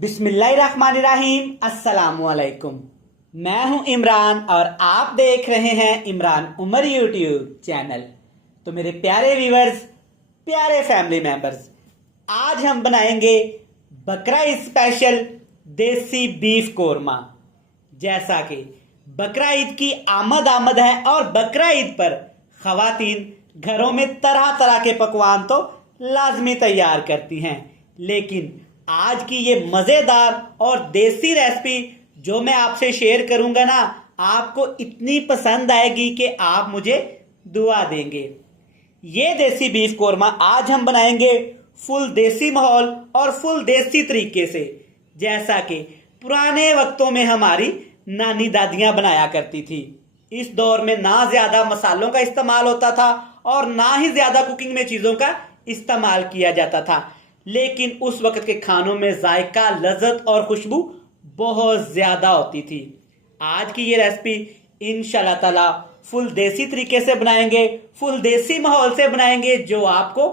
बिस्मिल्लाहिर्रहमानिर्रहीम। अस्सलामुअलैकुम। मैं हूं इमरान और आप देख रहे हैं इमरान उमर यूट्यूब चैनल। तो मेरे प्यारे व्यूअर्स, प्यारे फैमिली मेंबर्स, आज हम बनाएंगे बकरा ईद स्पेशल देसी बीफ कोरमा। जैसा कि बकरा ईद की आमद है और बकरा ईद पर खवातीन घरों में तरह तरह के पकवान तो लाजमी तैयार करती हैं, लेकिन आज की ये मजेदार और देसी रेसिपी जो मैं आपसे शेयर करूंगा ना, आपको इतनी पसंद आएगी कि आप मुझे दुआ देंगे। ये देसी बीफ कोरमा आज हम बनाएंगे फुल देसी माहौल और फुल देसी तरीके से, जैसा कि पुराने वक्तों में हमारी नानी दादियां बनाया करती थी। इस दौर में ना ज्यादा मसालों का इस्तेमाल होता था और ना ही ज्यादा कुकिंग में चीजों का इस्तेमाल किया जाता था, लेकिन उस वक्त के खानों में जायका, लज्जत और खुशबू बहुत ज्यादा होती थी। आज की ये रेसिपी इंशाल्लाह ताला फुल देसी तरीके से बनाएंगे, फुल देसी माहौल से बनाएंगे, जो आपको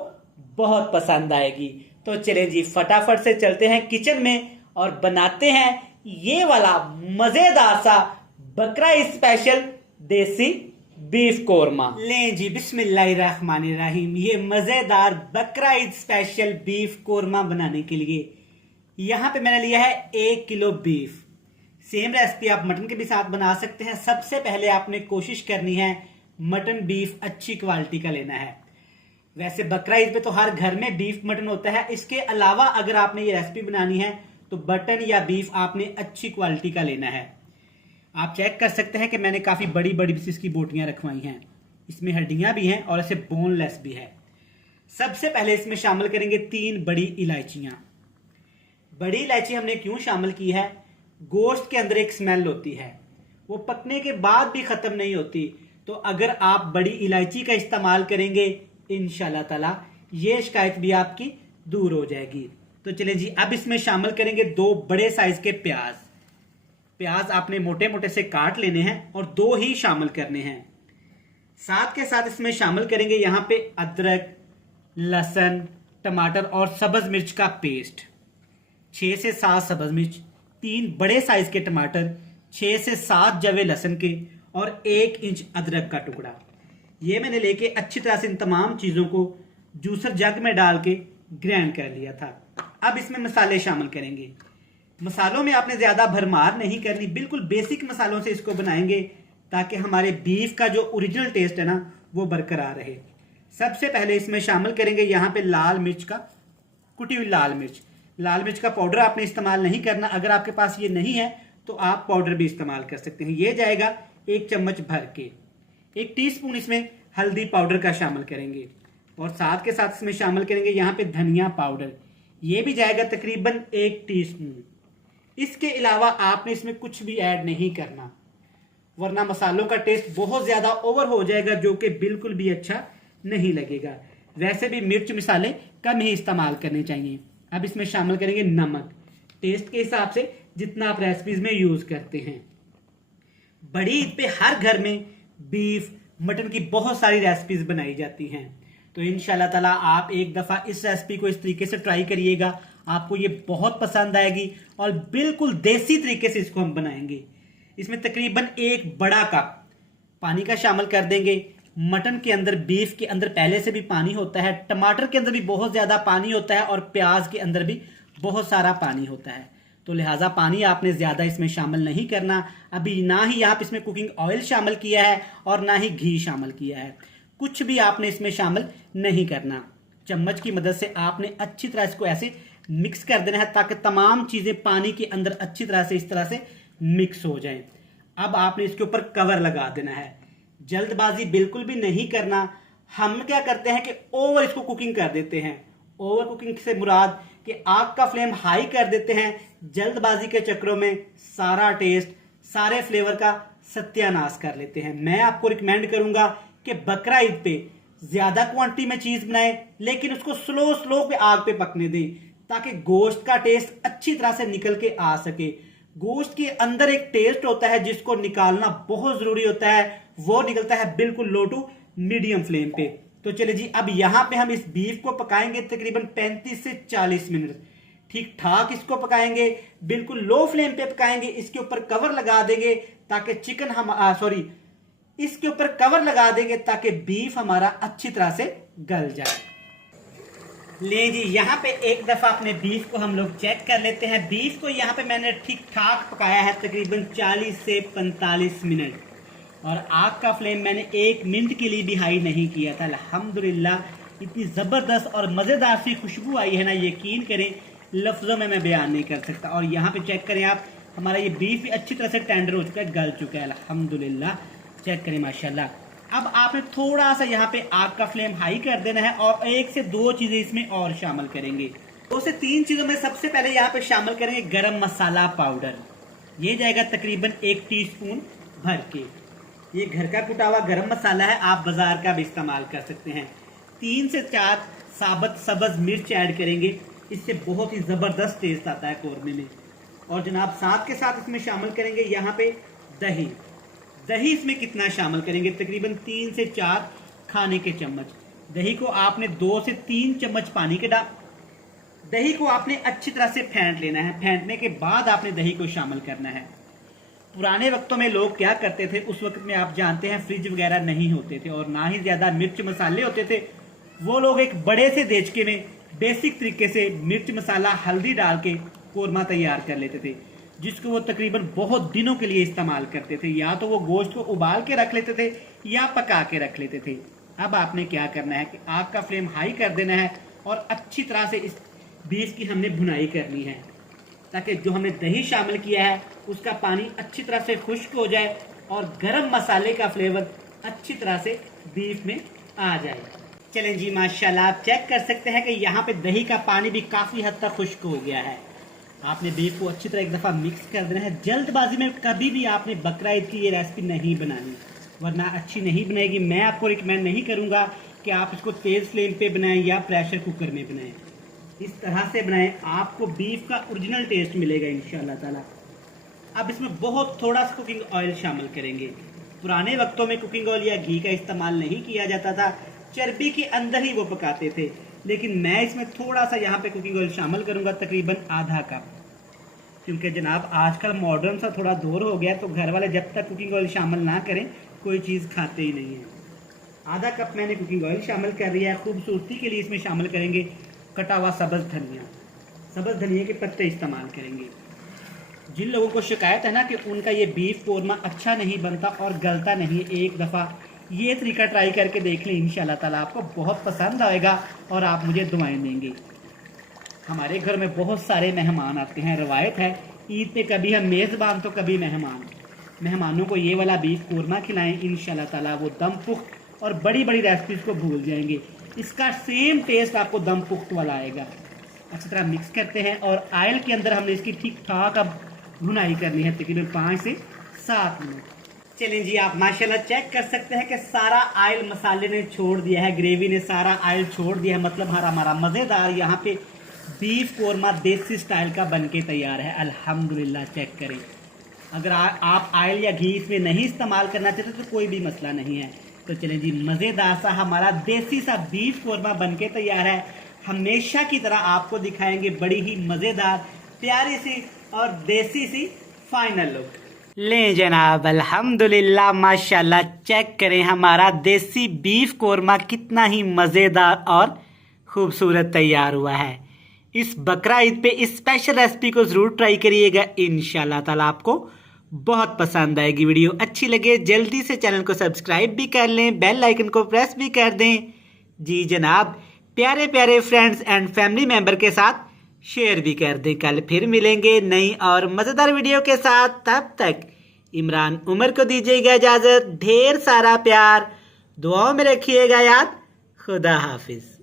बहुत पसंद आएगी। तो चले जी, फटाफट से चलते हैं किचन में और बनाते हैं ये वाला मजेदार सा बकरा स्पेशल देसी बीफ कोरमा। लें जी, बिस्मिल्लाहिर्रहमानिर्रहीम। ये मजेदार बकरा ईद स्पेशल बीफ कोरमा बनाने के लिए यहां पे मैंने लिया है 1 किलो बीफ। सेम रेसिपी आप मटन के भी साथ बना सकते हैं। सबसे पहले आपने कोशिश करनी है मटन बीफ अच्छी क्वालिटी का लेना है। वैसे बकरा ईद पे तो हर घर में बीफ मटन होता है। इसके अलावा अगर आपने ये रेसिपी बनानी है तो बटन या बीफ आपने अच्छी क्वालिटी का लेना है। आप चेक कर सकते हैं कि मैंने काफी बड़ी बड़ी इसकी बोटियां रखवाई हैं। इसमें हड्डियां भी हैं और ऐसे बोनलेस भी है। सबसे पहले इसमें शामिल करेंगे 3 बड़ी इलायचियां। बड़ी इलायची हमने क्यों शामिल की है? गोश्त के अंदर एक स्मेल होती है, वो पकने के बाद भी खत्म नहीं होती। तो अगर आप बड़ी इलायची का इस्तेमाल करेंगे, इंशाल्लाह ताला ये शिकायत भी आपकी दूर हो जाएगी। तो चले जी, अब इसमें शामिल करेंगे 2 बड़े साइज के प्याज। प्याज आपने मोटे मोटे से काट लेने हैं और 2 ही शामिल करने हैं। साथ के साथ इसमें शामिल करेंगे यहां पे अदरक, लहसुन, टमाटर और सब्ज मिर्च का पेस्ट। 6 से 7 सब्ज मिर्च, 3 बड़े साइज के टमाटर, 6 से 7 जवे लहसुन के और 1 इंच अदरक का टुकड़ा। ये मैंने लेके अच्छी तरह से इन तमाम चीजों को जूसर जग में डाल के ग्राइंड कर लिया था। अब इसमें मसाले शामिल करेंगे। मसालों में आपने ज्यादा भरमार नहीं करनी, बिल्कुल बेसिक मसालों से इसको बनाएंगे ताकि हमारे बीफ का जो ओरिजिनल टेस्ट है ना, वो बरकरार रहे। सबसे पहले इसमें शामिल करेंगे यहाँ पे लाल मिर्च का, कुटी हुई लाल मिर्च। लाल मिर्च का पाउडर आपने इस्तेमाल नहीं करना। अगर आपके पास ये नहीं है तो आप पाउडर भी इस्तेमाल कर सकते हैं। ये जाएगा 1 चम्मच भर के। 1 टीस्पून इसमें हल्दी पाउडर का शामिल करेंगे और साथ के साथ इसमें शामिल करेंगे यहाँ पे धनिया पाउडर। ये भी जाएगा तकरीबन 1 टीस्पून। इसके अलावा आपने इसमें कुछ भी ऐड नहीं करना, वरना मसालों का टेस्ट बहुत ज्यादा ओवर हो जाएगा, जो कि बिल्कुल भी अच्छा नहीं लगेगा। वैसे भी मिर्च मसाले कम ही इस्तेमाल करने चाहिए। अब इसमें शामिल करेंगे नमक, टेस्ट के हिसाब से जितना आप रेसिपीज में यूज करते हैं। बड़ी ईद पे हर घर में बीफ मटन की बहुत सारी रेसिपीज बनाई जाती हैं। तो इंशाल्लाह ताला आप एक दफा इस रेसिपी को इस तरीके से ट्राई करिएगा, आपको ये बहुत पसंद आएगी और बिल्कुल देसी तरीके से इसको हम बनाएंगे। इसमें तकरीबन 1 बड़ा कप पानी का शामिल कर देंगे। मटन के अंदर, बीफ के अंदर पहले से भी पानी होता है, टमाटर के अंदर भी बहुत ज्यादा पानी होता है और प्याज के अंदर भी बहुत सारा पानी होता है। तो लिहाजा पानी आपने ज्यादा इसमें शामिल नहीं करना। अभी ना ही आप इसमें कुकिंग ऑयल शामिल किया है और ना ही घी शामिल किया है। कुछ भी आपने इसमें शामिल नहीं करना। चम्मच की मदद से आपने अच्छी तरह इसको ऐसे मिक्स कर देना है ताकि तमाम चीजें पानी के अंदर अच्छी तरह से इस तरह से मिक्स हो जाएं। अब आपने इसके ऊपर कवर लगा देना है। जल्दबाजी बिल्कुल भी नहीं करना। हम क्या करते हैं कि ओवर इसको कुकिंग कर देते हैं। ओवर कुकिंग से मुराद कि आग का फ्लेम हाई कर देते हैं। जल्दबाजी के चक्करों में सारा टेस्ट, सारे फ्लेवर का सत्यानाश कर लेते हैं। मैं आपको रिकमेंड करूंगा कि बकरा ईद पे ज्यादा क्वांटिटी में चीज बनाएं, लेकिन उसको स्लो पे आग पे पकने दें ताकि गोश्त का टेस्ट अच्छी तरह से निकल के आ सके। गोश्त के अंदर एक टेस्ट होता है जिसको निकालना बहुत जरूरी होता है, वो निकलता है बिल्कुल लो टू मीडियम फ्लेम पे। तो चले जी, अब यहां पे हम इस बीफ को पकाएंगे तकरीबन 35 से 40 मिनट। ठीक ठाक इसको पकाएंगे, बिल्कुल लो फ्लेम पे पकाएंगे। इसके ऊपर कवर लगा देंगे ताकि इसके ऊपर कवर लगा देंगे ताकि बीफ हमारा अच्छी तरह से गल जाए। ले जी, यहाँ पे एक दफा अपने बीफ को हम लोग चेक कर लेते हैं। बीफ को यहाँ पे मैंने ठीक ठाक पकाया है तकरीबन 40 से 45 मिनट, और आग का फ्लेम मैंने 1 मिनट के लिए भी हाई नहीं किया था। अल्हम्दुलिल्लाह इतनी ज़बरदस्त और मज़ेदार सी खुशबू आई है ना, यकीन करें लफ्ज़ों में मैं बयान नहीं कर सकता। और यहाँ पे चेक करें आप, हमारा ये बीफ भी अच्छी तरह से टेंडर हो चुका है, गल चुका है अल्हम्दुलिल्लाह। चेक करें माशाल्लाह। अब आपने थोड़ा सा यहाँ पे आग का फ्लेम हाई कर देना है और 1 से 2 चीज़ें इसमें और शामिल करेंगे। 2 से 3 चीज़ों में सबसे पहले यहाँ पे शामिल करेंगे गरम मसाला पाउडर। ये जाएगा तकरीबन 1 टीस्पून भर के। ये घर का कुटा हुआ गरम मसाला है, आप बाजार का भी इस्तेमाल कर सकते हैं। 3 से 4 साबुत सब्ज मिर्च ऐड करेंगे, इससे बहुत ही ज़बरदस्त टेस्ट आता है कौरमे में। और जनाब साथ के साथ इसमें शामिल करेंगे यहाँ पे दही। दही इसमें कितना शामिल करेंगे, तकरीबन 3 से 4 खाने के चम्मच। दही को आपने 2 से 3 चम्मच पानी के दही को आपने अच्छी तरह से फेंट लेना है। फेंटने के बाद आपने दही को शामिल करना है। पुराने वक्तों में लोग क्या करते थे, उस वक्त में आप जानते हैं फ्रिज वगैरह नहीं होते थे और ना ही ज्यादा मिर्च मसाले होते थे। वो लोग एक बड़े से देचके में बेसिक तरीके से मिर्च मसाला हल्दी डाल के कोरमा तैयार कर लेते थे, जिसको वो तकरीबन बहुत दिनों के लिए इस्तेमाल करते थे। या तो वो गोश्त को उबाल के रख लेते थे या पका के रख लेते थे। अब आपने क्या करना है कि आग का फ्लेम हाई कर देना है और अच्छी तरह से इस बीफ की हमने भुनाई करनी है, ताकि जो हमने दही शामिल किया है उसका पानी अच्छी तरह से खुश्क हो जाए और गरम मसाले का फ्लेवर अच्छी तरह से बीफ में आ जाए। चलें जी माशाल्लाह, आप चेक कर सकते हैं कि यहाँ पे दही का पानी भी काफ़ी हद तक खुश्क हो गया है। आपने बीफ को अच्छी तरह एक दफ़ा मिक्स कर देना है। जल्दबाजी में कभी भी आपने बकरा ईद की ये रेसिपी नहीं बनानी, वरना अच्छी नहीं बनेगी। मैं आपको रिकमेंड नहीं करूँगा कि आप इसको तेज़ फ्लेम पे बनाएं या प्रेशर कुकर में बनाएं। इस तरह से बनाएं, आपको बीफ का ओरिजिनल टेस्ट मिलेगा इंशाल्लाह ताला। अब इसमें बहुत थोड़ा सा कुकिंग ऑयल शामिल करेंगे। पुराने वक्तों में कुकिंग ऑयल या घी का इस्तेमाल नहीं किया जाता था, चर्बी के अंदर ही वो पकाते थे। लेकिन मैं इसमें थोड़ा सा यहाँ पे कुकिंग ऑयल शामिल करूँगा, तकरीबन आधा कप, क्योंकि जनाब आजकल मॉडर्न सा थोड़ा दौर हो गया, तो घर वाले जब तक कुकिंग ऑयल शामिल ना करें कोई चीज़ खाते ही नहीं है। आधा कप मैंने कुकिंग ऑयल शामिल कर लिया है। खूबसूरती के लिए इसमें शामिल करेंगे कटा हुआ सब्ज़ धनिया। सब्ज़ धनिया के पत्ते इस्तेमाल करेंगे। जिन लोगों को शिकायत है ना कि उनका ये बीफ कोरमा अच्छा नहीं बनता और गलता नहीं, एक दफ़ा ये तरीका ट्राई करके देख लें, इंशाल्लाह ताला आपको बहुत पसंद आएगा और आप मुझे दुआएं देंगे। हमारे घर में बहुत सारे मेहमान आते हैं, रवायत है ईद पे कभी हम मेज़बान तो कभी मेहमान। मेहमानों को ये वाला बीफ कोरमा खिलाएं, इंशाल्लाह ताला वो दम पुख्त और बड़ी बड़ी रेसिपीज़ को भूल जाएंगे। इसका सेम टेस्ट आपको दम पुख्त वाला आएगा। अच्छी तरह मिक्स करते हैं और ऑयल के अंदर हमने इसकी ठीक ठाक अब भुनाई करनी है, तकरीबन 5 से 7 मिनट। चलें जी, आप माशाल्लाह चेक कर सकते हैं कि सारा ऑयल मसाले ने छोड़ दिया है, ग्रेवी ने सारा ऑयल छोड़ दिया है। मतलब हमारा मज़ेदार यहाँ पे बीफ कोरमा देसी स्टाइल का बनके तैयार है अल्हम्दुलिल्लाह। चेक करें, अगर आप ऑयल या घी इसमें नहीं इस्तेमाल करना चाहते तो कोई भी मसला नहीं है। तो चलें जी, मज़ेदार सा हमारा देसी सा बीफ कोरमा बनके तैयार है। हमेशा की तरह आपको दिखाएंगे बड़ी ही मज़ेदार प्यारी सी और देसी सी फाइनल लुक। लें जनाब, अल्हम्दुलिल्लाह माशाल्लाह, चेक करें हमारा देसी बीफ कोरमा कितना ही मज़ेदार और ख़ूबसूरत तैयार हुआ है। इस बकरा ईद पे इस स्पेशल रेसिपी को ज़रूर ट्राई करिएगा, इंशाल्लाह ताला आपको बहुत पसंद आएगी। वीडियो अच्छी लगे जल्दी से चैनल को सब्सक्राइब भी कर लें, बेल आइकन को प्रेस भी कर दें। जी जनाब, प्यारे प्यारे फ्रेंड्स एंड फैमिली मेम्बर के साथ शेयर भी कर दें। कल फिर मिलेंगे नई और मज़ेदार वीडियो के साथ। तब तक इमरान उमर को दीजिएगा इजाज़त। ढेर सारा प्यार, दुआओं में रखिएगा याद। खुदा हाफिज़।